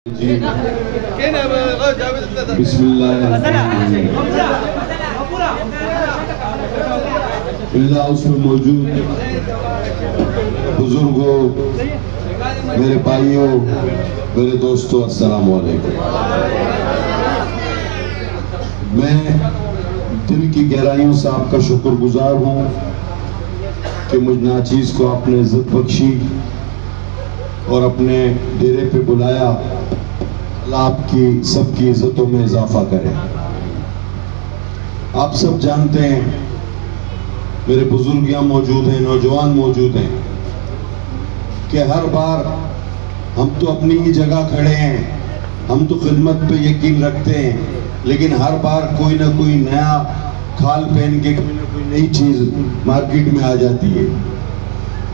बिस्मिल्लाह उसमें मौजूद बुजुर्गों, मेरे भाइयों, मेरे दोस्तों, अस्सलाम वालेकुम। मैं दिल की गहराइयों से आपका शुक्रगुजार हूँ कि मुझ नाचीज़ को आपने इज्जत बख्शी और अपने डेरे पे बुलाया। अल्लाह आपकी सबकी इज्जतों में इजाफा करे। आप सब जानते हैं, मेरे बुजुर्ग यहाँ मौजूद हैं, नौजवान मौजूद हैं, कि हर बार हम तो अपनी ही जगह खड़े हैं, हम तो खिदमत पे यकीन रखते हैं, लेकिन हर बार कोई ना कोई नया खाल पहन के कोई ना कोई नई चीज़ मार्केट में आ जाती है।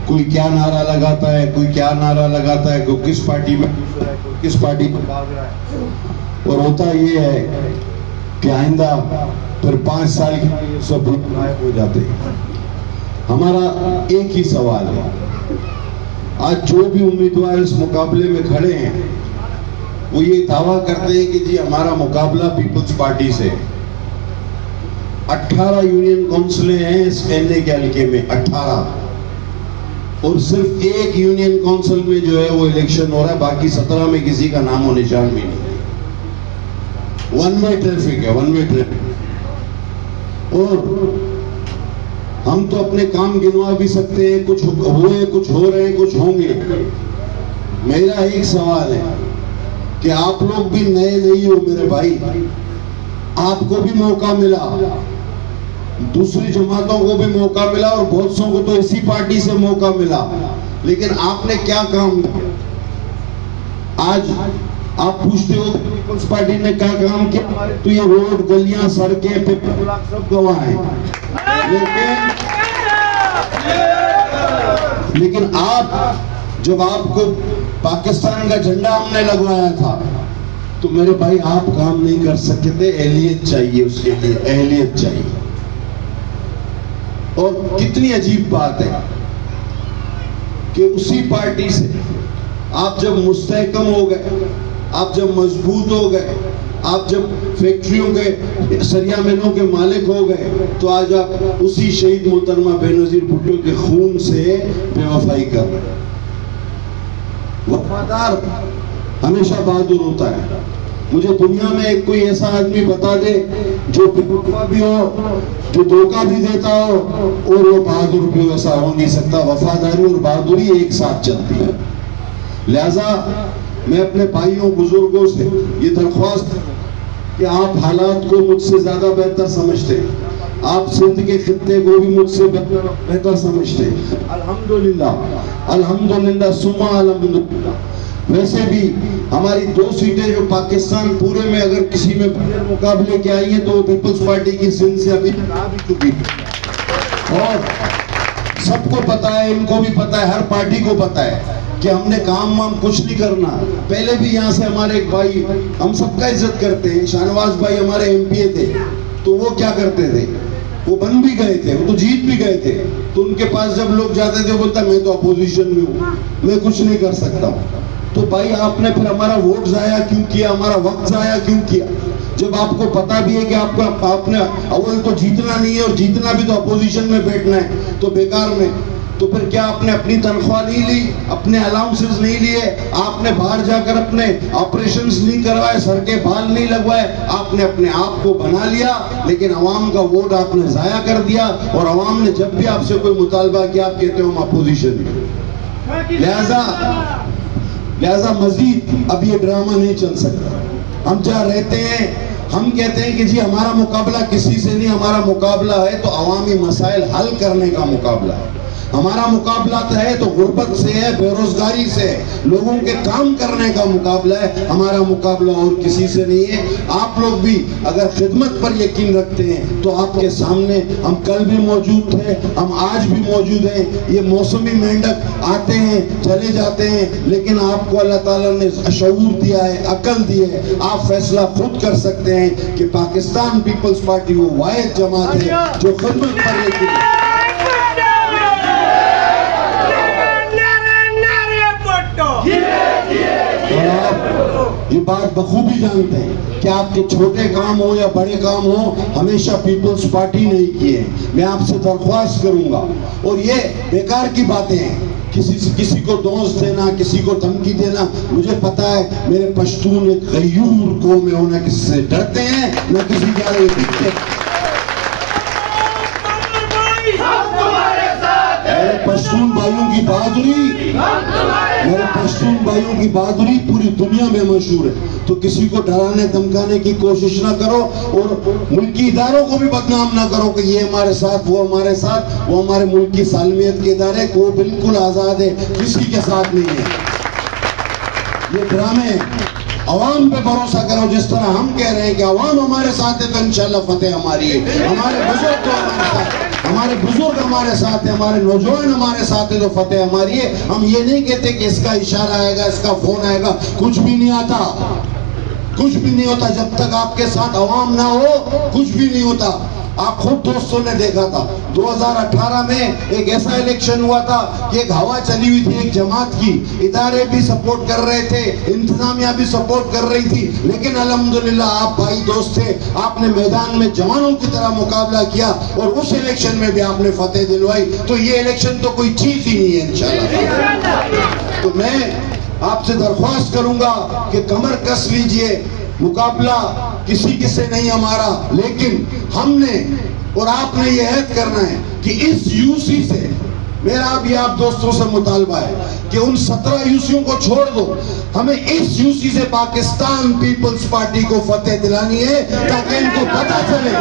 कोई क्या नारा लगाता है, कोई क्या नारा लगाता है, कोई किस पार्टी में किस पार्टी में भाग रहा है। और होता ये है कि आइंदा फिर 5 साल के सब गायब हो जाते हैं। हमारा एक ही सवाल है, आज जो भी उम्मीदवार इस मुकाबले में खड़े हैं वो ये दावा करते हैं कि जी हमारा मुकाबला पीपल्स पार्टी से। 18 यूनियन काउंसिलें हैं इस एनए के हल्के में, 18, और सिर्फ एक यूनियन काउंसिल में जो है वो इलेक्शन हो रहा है, बाकी 17 में किसी का नामो निशान भी नहीं। वन वे ट्रैफिक है, वन वे ट्रैफिक। और हम तो अपने काम गिनवा भी सकते हैं, कुछ हुए, कुछ हो रहे हैं, कुछ होंगे। मेरा एक सवाल है कि आप लोग भी नए नहीं हो मेरे भाई, आपको भी मौका मिला, दूसरी जमातों को भी मौका मिला और बहुत सौ को तो इसी पार्टी से मौका मिला, लेकिन आपने क्या काम किया? आज आप पूछते हो पीपल्स पार्टी ने क्या काम किया, तो ये रोड, गलियां, सड़कें, सब गवाह हैं। लेकिन आप, जब आपको पाकिस्तान का झंडा हमने लगवाया था तो मेरे भाई आप काम नहीं कर सकते थे। अहलियत चाहिए, उसके लिए अहलियत चाहिए। और कितनी अजीब बात है कि उसी पार्टी से आप जब मुस्तहकम हो गए, आप जब मजबूत हो गए, आप जब फैक्ट्रियों के, सरिया मिलों के मालिक हो गए, तो आज आप उसी शहीद मोहतरमा बेनजीर भुट्टो के खून से बेवफाई कर रहे हैं। वफादार हमेशा बहादुर होता है। मुझे दुनिया में एक कोई ऐसा आदमी बता दे जो बेवफा भी हो, जो धोखा भी देता हो और वो बहादुर भी हो, ऐसा हो नहीं सकता। वफादारी और बहादुरी एक साथ चलती है। लिहाजा मैं अपने भाइयों बुजुर्गों से ये दरख्वास्त कि आप हालात को मुझसे ज्यादा बेहतर समझते हैं, आप सिंध के खित्ते को भी मुझसे बेहतर समझते हैं। अल्हम्दुलिल्लाह, अल्हम्दुलिल्लाह, सुम्मा अल्हम्दुलिल्लाह। वैसे भी हमारी 2 सीटें जो पाकिस्तान पूरे में अगर किसी में मुकाबले के आई है तो पीपल्स पार्टी की सिंध से अभी तक आ भी चुकी है। और सबको पता है, इनको भी पता है, हर पार्टी को पता है कि हमने काम वाम कुछ नहीं करना। पहले भी यहाँ से हमारे एक भाई, हम सबका इज्जत करते हैं, शाहनवाज भाई हमारे एमपीए थे, तो वो क्या करते थे, वो बन भी गए थे, वो तो जीत भी गए थे, तो उनके पास जब लोग जाते थे बोलता मैं तो अपोजिशन में हूँ, मैं कुछ नहीं कर सकता हूँ। तो भाई आपने फिर हमारा वोट जाया क्यों किया, हमारा वक्त जाया क्यों किया? जब आपको पता भी है कि आपने अव्वल तो जीतना नहीं है और जीतना भी तो अपोजिशन में बैठना है, तो बेकार में। तो फिर क्या आपने अपनी तनख्वाह नहीं ली, अपने अलाउंसेस नहीं लिए, आपने बाहर जाकर अपने ऑपरेशंस नहीं करवाए, सड़कें बहाल नहीं लगवाए, आपने अपने आप को बना लिया, लेकिन अवाम का वोट आपने जाया कर दिया। और अवाम ने जब भी आपसे कोई मुतालबा किया आप कहते हो हम अपोजिशन में। लिहाजा मजीद अब ये ड्रामा नहीं चल सकता। हम जहाँ रहते हैं हम कहते हैं कि जी हमारा मुकाबला किसी से नहीं, हमारा मुकाबला है तो अवामी मसाइल हल करने का मुकाबला है। हमारा मुकाबला तो है तो गुर्बत से है, बेरोजगारी से, लोगों के काम करने का मुकाबला है। हमारा मुकाबला और किसी से नहीं है। आप लोग भी अगर खिदमत पर यकीन रखते हैं तो आपके सामने हम कल भी मौजूद थे, हम आज भी मौजूद हैं। ये मौसमी मेंढक आते हैं चले जाते हैं, लेकिन आपको अल्लाह ताला ने शऊर दिया है, अकल दी है, आप फैसला खुद कर सकते हैं कि पाकिस्तान पीपल्स पार्टी वो वाहिद जमात है जो खिदमत पर यकीन रखती है। ये बात बखूबी जानते हैं कि आपके छोटे काम हो या बड़े काम हो, हमेशा पीपल्स पार्टी ने ही किए। मैं आपसे दरख्वास्त करूंगा, और ये बेकार की बातें हैं, किसी को दोष देना, किसी को धमकी देना। मुझे पता है मेरे पश्तून एक गयूर कौम है, ना किसी से डरते हैं ना किसी के आगे दिखते। मेरे पश्तून भाइयों की बहादुरी, मेरे पश्तून भाइयों की बहादुरी पूरी दुनिया में मशहूर है। तो किसी को डराने धमकाने की कोशिश ना करो, और मुल्की इदारों को भी बदनाम ना करो कि ये हमारे साथ, वो हमारे साथ। वो हमारे मुल्क की सालमियत के इदारे, वो बिल्कुल आजाद है, किसी के साथ नहीं है। ये ड्रामे, अवाम पे भरोसा करो। जिस तरह हम कह रहे हैं कि अवाम हमारे साथ है तो इंशाल्लाह फतेह हमारी है। हमारे बुजुर्ग तो हमारे साथ, हमारे बुजुर्ग हमारे साथ है, हमारे नौजवान हमारे साथ है तो फतेह हमारी है। हम ये नहीं कहते कि इसका इशारा आएगा, इसका फोन आएगा, कुछ भी नहीं आता, कुछ भी नहीं होता। जब तक आपके साथ अवाम ना हो, कुछ भी नहीं होता। आप खुद दोस्तों ने देखा था 2018 में एक ऐसा इलेक्शन हुआ था कि एक हवा चली हुई थी एक जमात की, इदारे भी सपोर्ट कर रहे थे, इंतजामिया भी सपोर्ट कर रही थी, लेकिन अल्हम्दुलिल्लाह आप भाई दोस्त थे, आपने मैदान में जवानों की तरह मुकाबला किया और उस इलेक्शन में भी आपने फतेह दिलवाई। तो ये इलेक्शन तो कोई चीज ही नहीं है इंशाल्लाह। तो मैं आपसे दरख्वास्त करूंगा कि कमर कस लीजिए, मुकाबला किसी किसी नहीं हमारा, लेकिन हमने और आपने ये ऐद करना है कि इस यूसी से, मेरा भी आप दोस्तों से मुतालबा है कि उन 17 यूसियों को छोड़ दो, हमें इस यूसी से पाकिस्तान पीपल्स पार्टी को फतेह दिलानी है, ताकि इनको पता चले,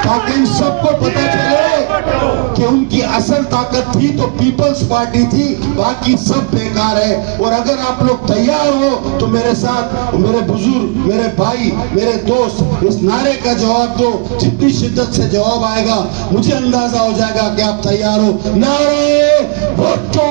ताकि इन सबको पता चले कि उनकी असल ताकत थी तो पीपल्स पार्टी थी, बाकी सब बेकार है। और अगर आप लोग तैयार हो तो मेरे साथ, मेरे बुजुर्ग, मेरे भाई, मेरे दोस्त, इस नारे का जवाब दो। जितनी शिद्दत से जवाब आएगा मुझे अंदाजा हो जाएगा कि आप तैयार हो। नारे भुट्टो।